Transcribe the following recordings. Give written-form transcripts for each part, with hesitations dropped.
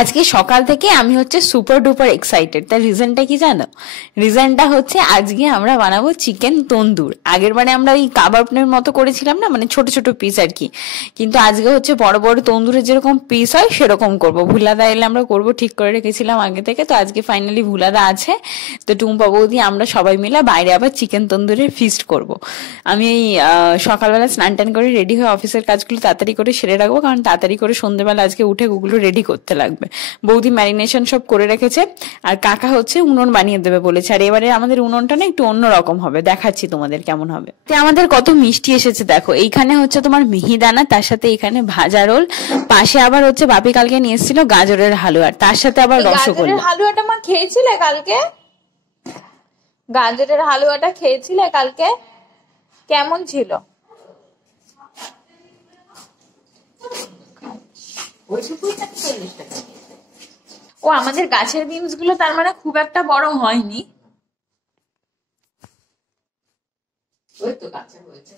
আজকে সকাল থেকে আমি হচ্ছে সুপার ডুপার এক্সাইটেড। তার রিজনটা কি জানো? রিজনটা হচ্ছে আজকে আমরা বানাবো চিকেন তন্দুর। আগের বারে আমরা ওই কাবাবের মতো করেছিলাম না, মানে ছোট ছোট পিস আর কি, কিন্তু আজকে হচ্ছে বড় বড় তন্দুরের যেরকম পিস হয় সেরকম করবো। ভুলাদা এলে আমরা করবো ঠিক করে রেখেছিলাম আগে থেকে, তো আজকে ফাইনালি ভুলাদা আছে, তো টুম্পা বৌদি আমরা সবাই মিলে বাইরে আবার চিকেন তন্দুরের ফিস্ট করব। আমি এই সকালবেলা স্নান টান করে রেডি হয়ে অফিসের কাজগুলো তাড়াতাড়ি করে সেরে রাখবো, কারণ তাড়াতাড়ি করে সন্ধ্যেবেলা আজকে উঠে ওগুলো রেডি করতে লাগবে। বৌদি ম্যারিনেশন সব করে রেখেছে, আর কাকা হচ্ছে উনুন বানিয়ে দেবে বলেছে। আর এবারে আমাদের উনুনটা না একটু অন্যরকম হবে, দেখাচ্ছি তোমাদের কেমন হবে। আমাদের কত মিষ্টি এসেছে দেখো। এইখানে হচ্ছে তোমার মিহিদানা, তার সাথে এখানে ভাজা রোল, পাশে আবার হচ্ছে বাপি কালকে নিয়ে এসেছিল গাজরের হালুয়া, তার সাথে আবার রসগোল্লা। হালুয়াটা মা খেয়েছিলে কালকে? গাজরের হালুয়াটা খেয়েছিলে কালকে? কেমন ছিল? ও আমাদের গাছের বিনস গুলো তার মানে খুব একটা বড় হয়নি। ওই তো গাছে হয়েছে।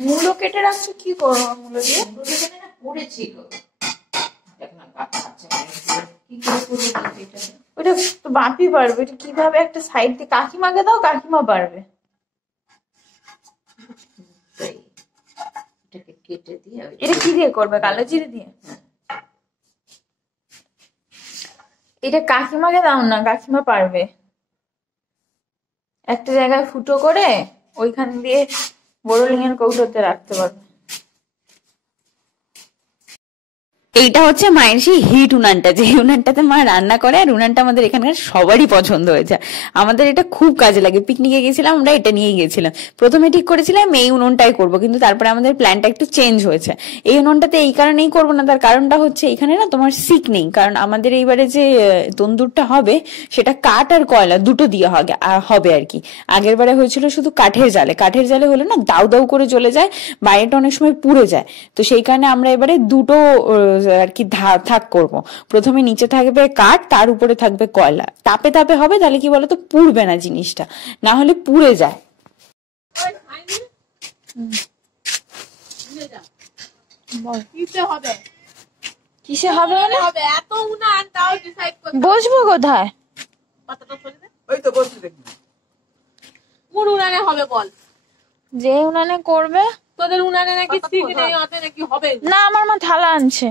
মূলো কেটে রাখছো, কি করবো মূলো দিয়ে? পড়েছিল ওটা তো বাপি পারবে, এটা কিভাবে একটা সাইড দিয়ে কাকিমাকে দাও, কাকিমা পারবে। এটা কি দিয়ে করবে? কালো জিরে দিয়ে? এটা কাকিমাকে দাও না, কাকিমা পারবে। একটা জায়গায় ফুটো করে ওইখান দিয়ে বোরোলিং এর কৌটোতে রাখতে পারবে। এইটা হচ্ছে মায়ের সেই হিট উনানটা, যে উনানটাতে মা রান্না করে, আর উনানটা আমাদের এখানকার সবারই পছন্দ হয়েছে। আমাদের এটা খুব কাজে লাগে। পিকনিকে গেছিলাম আমরা, এটা নিয়ে গেছিলাম। প্রথমে ঠিক করেছিলাম এই উনুনটাই করবো, কিন্তু তারপরে আমাদের প্ল্যানটা একটু চেঞ্জ হয়েছে। এই উনুনটাতে এই কারণেই করবো না, তার কারণটা হচ্ছে এখানে না তোমার সিক নেই, কারণ আমাদের এইবারে যে তন্দুরটা হবে সেটা কাঠ আর কয়লা দুটো দিয়ে হবে আর কি। আগের বারে হয়েছিল শুধু কাঠের জালে। কাঠের জালে হলে না দাউ দাউ করে জ্বলে যায়, বাইরেটা অনেক সময় পুড়ে যায়। তো সেই কারণে আমরা এবারে দুটো আর কি থাক করবো। প্রথমে নিচে থাকবে কাঠ, তার উপরে থাকবে কয়লা। তাপে তাপে হবে, তাহলে কি বলতো পুড়বে না জিনিসটা, না হলে পুড়ে যায়। কিসে হবে? বসবো কোথায়? কোন উনানে হবে বল? যে উনানে করবে। তোদের উনানে নাকি ঠিক নেই, অতে নাকি হবে না। আমার মা থালা আনছে।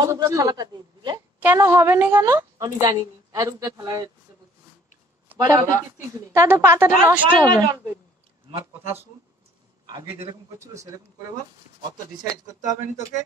অতগুলো থালাটা দিয়ে দিলে কেন হবে না? কেন আমি জানিনি। আর উল্টা থালা তা তো পাতাটা নষ্ট হবে। আমার কথা শুন, আগে যেরকম করছিল সেরকম করে বল, অত ডিসাইড করতে হবে না তোকে।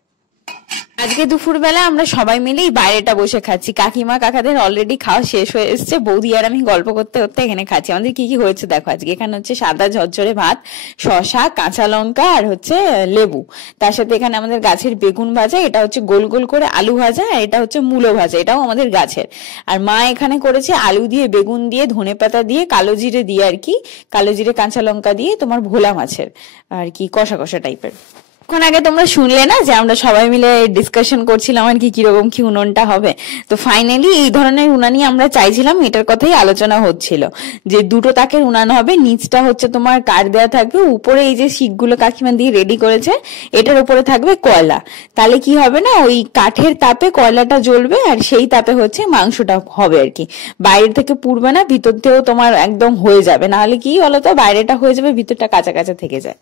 আজকে দুপুরবেলা আমরা সবাই মিলেই বাইরেটা বসে খাচ্ছি। কাকিমা কাকাদের অলরেডি খাওয়া শেষ হয়ে এসছে, বৌদি আর আমি গল্প করতে করতে এখানে খাচ্ছি। আমাদের কি কি হয়েছে দেখো আজকে। এখানে হচ্ছে সাদা ঝরঝরে ভাত, শসা, কাঁচা লঙ্কা আর হচ্ছে লেবু। তার সাথে এখানে আমাদের গাছের বেগুন ভাজা, এটা হচ্ছে গোল গোল করে আলু ভাজা, আর এটা হচ্ছে মূলো ভাজা, এটাও আমাদের গাছের। আর মা এখানে করেছে আলু দিয়ে, বেগুন দিয়ে, ধনেপাতা দিয়ে, কালো জিরে দিয়ে আর কি, কালো জিরে কাঁচা লঙ্কা দিয়ে তোমার ভোলা মাছের আর কি কষা কষা টাইপের। এখন আগে তোমরা শুনলে না যে আমরা সবাই মিলে ডিসকাশন করছিলাম আর কি কিরকম কি উনুনটা হবে। তো ফাইনালি এই ধরনের উনানি আমরা চাইছিলাম, এটার কথাই আলোচনা হচ্ছিল যে দুটো তাকের উনান হবে। নিচটা হচ্ছে তোমার কাঠ দেওয়া থাকবে, উপরে এই যে শিকগুলো কাকিমা দিয়ে রেডি করেছে এটার উপরে থাকবে কয়লা। তাহলে কি হবে না, ওই কাঠের তাপে কয়লাটা জ্বলবে, আর সেই তাপে হচ্ছে মাংসটা হবে আর কি। বাইরে থেকে পুড়বে না, ভিতর থেকেও তোমার একদম হয়ে যাবে। নাহলে কি বলতো, বাইরেটা হয়ে যাবে, ভিতরটা কাঁচা কাঁচা থেকে যায়।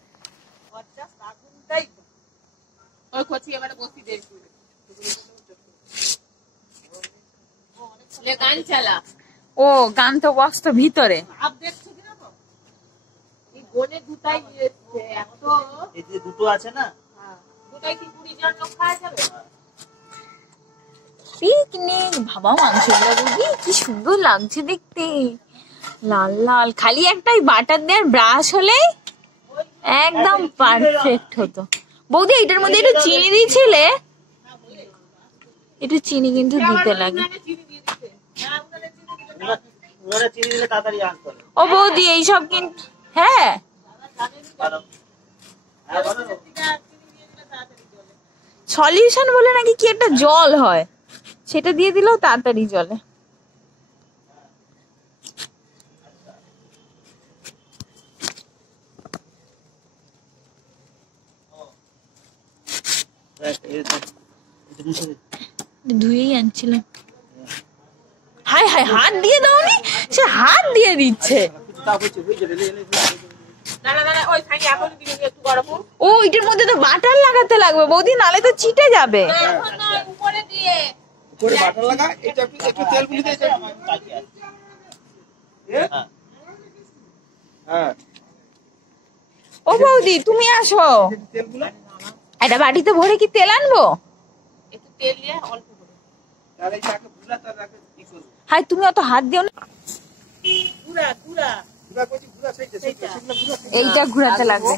ও গান তো বসতো ভিতরে। দুটো আছে না, পিকনিক ভাবা মাংসগুলো দিদি কি সুন্দর লাগছে দেখতে, লাল লাল। খালি একটাই বাটার দেওয়ার ব্রাশ হলে একদম পারফেক্ট হতো। বৌদি এটার মধ্যে একটু চিনি দিয়েছিলে? একটু চিনি কিন্তু দিতে লাগে। ও বৌদি এইসব কিন্তু হ্যাঁ সলিউশন বলে নাকি কি একটা জল হয়, সেটা দিয়ে দিলেও তাড়াতাড়ি জলে। ধুয়েই আনছিলাম। হাই হাই, হাত দিয়ে দাওনি, সে হাত দিয়ে দিচ্ছে। ও এটার মধ্যে তো বাটার লাগাতে লাগবে বৌদি, নালে তো চিটে যাবে। বাটার লাগা, এটা একটু তেল গুলি দিয়ে হ্যাঁ। ও বৌদি তুমি আসো, তেলগুলো একটা বাটিতে ভরে কি তেল আনবো? একটু তেল দিয়ে অল্প করে তাহলে এটাকে ভুলা তার রাখে কি করব? হাই তুমি অত হাত দিও না। গুড়া গুড়া ভুলা কইছি, ভুলা সেইটা সেগুলো ভুলা। এইটা ঘুরাতে লাগবে।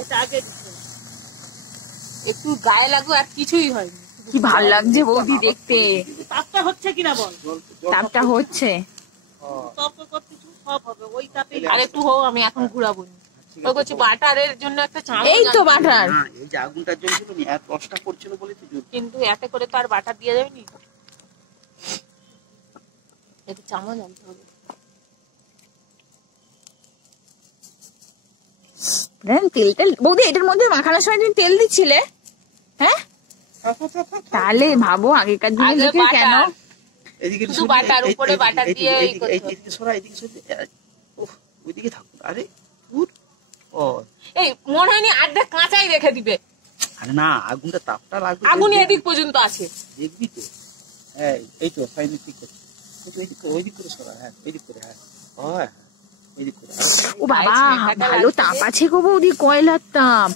এটা আগে দিতে। একটু গায়ে লাগো, আর কিছুই হয়নি। কি ভালো লাগছে বৌদি দেখতে। তাপটা হচ্ছে কিনা বল। তাপটা হচ্ছে। তপ করতেছি, সব হবে ওই তাপে। আর একটু হোক, আমি এখন ঘুরাবো না। ওই করছি বাটারের জন্য একটা চামচ। এই তো বাটার। না, এই যে আগুনটা জ্বলছিল না, এত কষ্ট করছিল বলে তো জ্বলছিল। কিন্তু এতে করে তো আর বাটার দিয়ে যাবে নি। একটু চামচ আনতে হবে। তেল তেল বৌদি, এটার মধ্যে মাখানোর সময় তুমি তেল দিচ্ছিলে? হ্যাঁ, তাহলে ভাবো আগেকার দিনে আগে লোকে কেন। বাটার। এদিকে শুধু বাটার, উপরে বাটার দিয়ে এই করতে হবে। এইদিকে সরা, এদিকে সরা। ওহ, ওইদিকে থাকুন। আরে দূর। ও এই মনে হয়নি আড্ডা কাঁচাই রেখে দিবে। আরে না, আগুনটা তাপটা লাগবে। আগুন এদিক পর্যন্ত আছে। দেখবি তো। হ্যাঁ, এই তো ফাইনাল ঠিক আছে। ওইদিক করে সরা, হ্যাঁ ওইদিক করে, হ্যাঁ হ্যাঁ ওইদিক করে। ও বাবা, ভালো তাপ আছে গো বৌদি, কয়লার তাপ।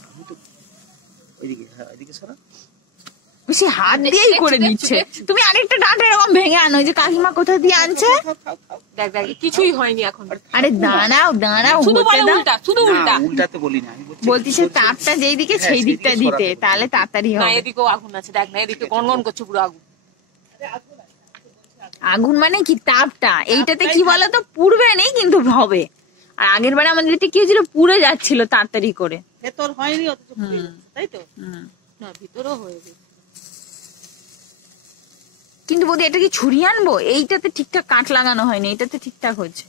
ওইদিকে, হ্যাঁ ওইদিকে সরা। সে হাত দিয়েই করে নিচ্ছে। তুমি আরেকটা ডাঁটা এরকম ভেঙে আনো, যে কাকিমা কোথা দিয়ে আনছে। দেখ দেখ, কিছুই হয়নি এখন। আরে দাঁড়াও দাঁড়াও, শুধু হতে বলে দাও। উল্টা, শুধু না, উল্টা। উল্টাতে বলি না, আমি বলছি সে তাপটা যেই দিকে সেই দিকটা দিতে, তাহলে তাড়াতাড়ি না, হবে। এদিকেও আগুন আছে, দেখ না, এদিকে গনগন করছে পুরো আগুন। আগুন মানে কি তাপটা, এইটাতে কি বলতো পুড়বে নেই কিন্তু হবে। আর আগের বারে আমাদের এতে কি হয়েছিল, পুড়ে যাচ্ছিল তাড়াতাড়ি করে। ভেতর হয়নি অথচ পুড়ে যাচ্ছে, তাই তো? না, ভিতরেও হয়ে গেছে। কিন্তু বৌদি এটা কি ছুরি আনবো? এইটাতে ঠিকঠাক কাঠ লাগানো হয়নি, এইটাতে ঠিকঠাক হচ্ছে।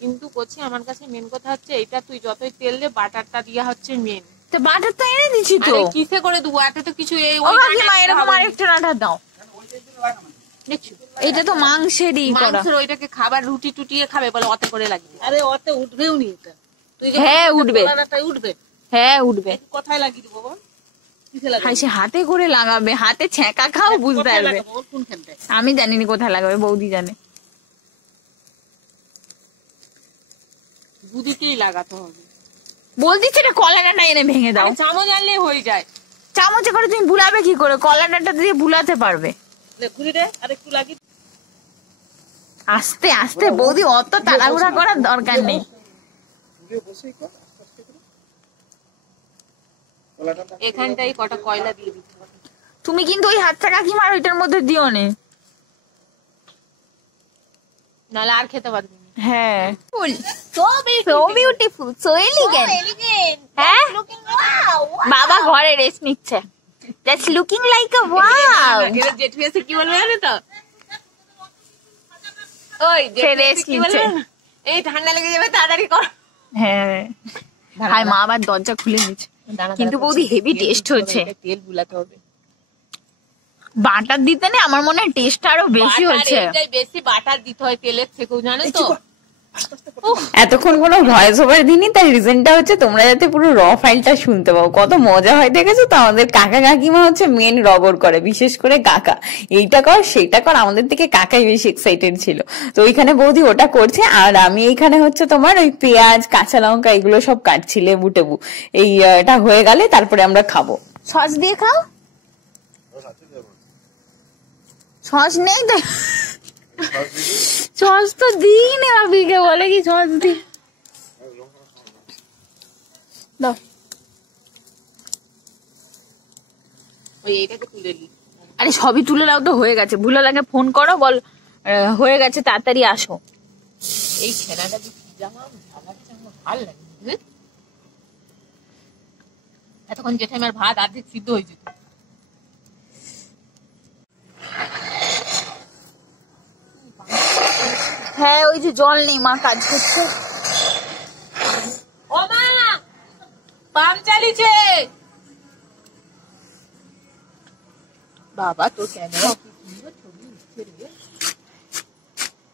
কিন্তু করছি, আমার কাছে মেন কথা হচ্ছে এটা, তুই যতই তেল দে, বাটারটা দিয়া হচ্ছে মেন। তো বাটার তো এনে দিচ্ছি তো। আরে কিসে করে দেবো, এতে তো কিছু এই ও কাকিমা, এরকম আরেকটা ডাঁটা দাও। দেখছো, এটা তো মাংসেরই করা। মাংসের ওইটাকে খাবার রুটি টুটিয়ে খাবে বলে, অতে করে লাগবে। আরে অতে উঠবেও নি এটা। তুই হ্যাঁ উঠবে, উঠবে। হ্যাঁ উঠবে। কোথায় লাগিয়ে দেবো বল? হ্যাঁ, সে হাতে করে লাগাবে, হাতে ছ্যাঁকা খাও বুঝতে পারবে। কোনখানটায়? আমি জানিনি কোথায় লাগাবে, বৌদি জানে। দুদিকেই লাগাতে হবে। বলতিছে এটা কলা ডাঁটা এনে ভেঙে দাও। আরে চামচ আনলে হয়ে যায়। চামচে করে তুমি বুলাবে কি করে? কলা ডাঁটা দিয়ে বুলাতে পারবে। ঘুরি রে, আর একটু লাগি। আস্তে আস্তে বৌদি, অত তাড়াহুড়া করার দরকার নেই। এখানটাই কটা কয়লা দিয়ে দিতে হবে। তুমি কিন্তু ওই হাতটা কাকিমার ওইটার মধ্যে দিও নে, নাহলে আর খেতে পারবি না। হ্যাঁ, so beautiful, so elegant. হ্যাঁ, বাবা ঘরে রেস্ট নিচ্ছে। That's looking like a wow. এবার জেঠু এসে কি বলবে জানো তো? ওই সে জেঠু rest এসে কি নিচ্ছে। বলবে? এই ঠান্ডা লেগে যাবে, তাড়াতাড়ি কর। হ্যাঁ, হাই মা আবার দরজা খুলে দিচ্ছে। কিন্তু বৌদি হেভি টেস্ট হচ্ছে। তেল বুলাতে হবে। বাটার দিতে না, আমার মনে হয় টেস্ট আরো বেশি হচ্ছে। বাটার বেশি বাটার দিতে হয় তেলের থেকেও, জানো তো? এতক্ষণ কোনো ভয়েস ওভার দিইনি, তার রিজনটা হচ্ছে তোমরা যাতে পুরো র ফাইলটা শুনতে পাও। কত মজা হয় দেখেছো তো? আমাদের কাকা কাকিমা হচ্ছে মেন রগর করে, বিশেষ করে কাকা। এইটা কর সেটা কর, আমাদের থেকে কাকাই বেশি এক্সাইটেড ছিল। তো ওইখানে বৌদি ওটা করছে, আর আমি এইখানে হচ্ছে তোমার ওই পেঁয়াজ কাঁচা লঙ্কা এগুলো সব কাটছি, লেবু টেবু। এইটা হয়ে গেলে তারপরে আমরা খাবো। সস দিয়ে খাও। সস নেই তো, সস তো দিই না। ভাবিকে বলে কি সস দি দাও। ওই এইটাকে তুলে নি। আরে সবই তুলে নাও তো, হয়ে গেছে। ভুলে লাগে ফোন করো, বল হয়ে গেছে, তাড়াতাড়ি আসো। এই ছেনাটা যে কি জামা ভাবাচ্ছে, আমার ভালো লাগে। এতক্ষণ জেঠে আমার ভাত অর্ধেক সিদ্ধ হয়ে যেত। হ্যাঁ, ওই যে জল নেই, মা কাজ করছে। ও মা, পান চালিছে বাবা, তোর ক্যামেরা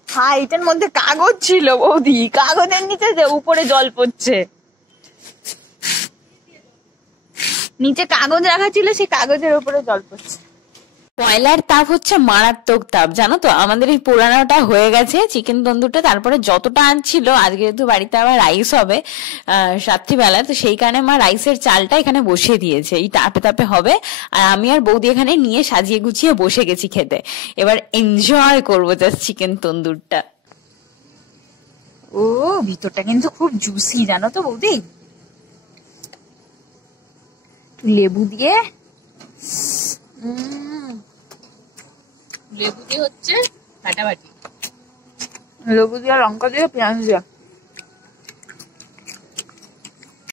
হ্যাঁ, এটার মধ্যে কাগজ ছিল বৌদি, কাগজের নিচে যে উপরে জল পড়ছে, নিচে কাগজ রাখা ছিল, সেই কাগজের উপরে জল পড়ছে। কয়লার তাপ হচ্ছে মারাত্মক তাপ, জানো তো। আমাদের এই পুরানোটা হয়ে গেছে চিকেন তন্দুরটা, তারপরে যতটা আনছিল, আজকে যেহেতু বাড়িতে আবার রাইস হবে রাত্রিবেলা, তো সেই কারণে মা রাইসের চালটা এখানে বসিয়ে দিয়েছে, এই তাপে তাপে হবে। আর আমি আর বৌদি এখানে নিয়ে সাজিয়ে গুছিয়ে বসে গেছি খেতে। এবার এনজয় করবো জাস্ট চিকেন তন্দুরটা। ও, ভিতরটা কিন্তু খুব জুসি, জানো তো বৌদি। লেবু দিয়ে, লেবু দিয়ে হচ্ছে ফাটাফাটি। লেবু দিয়ে, লঙ্কা দিয়ে, পেঁয়াজ দিয়ে।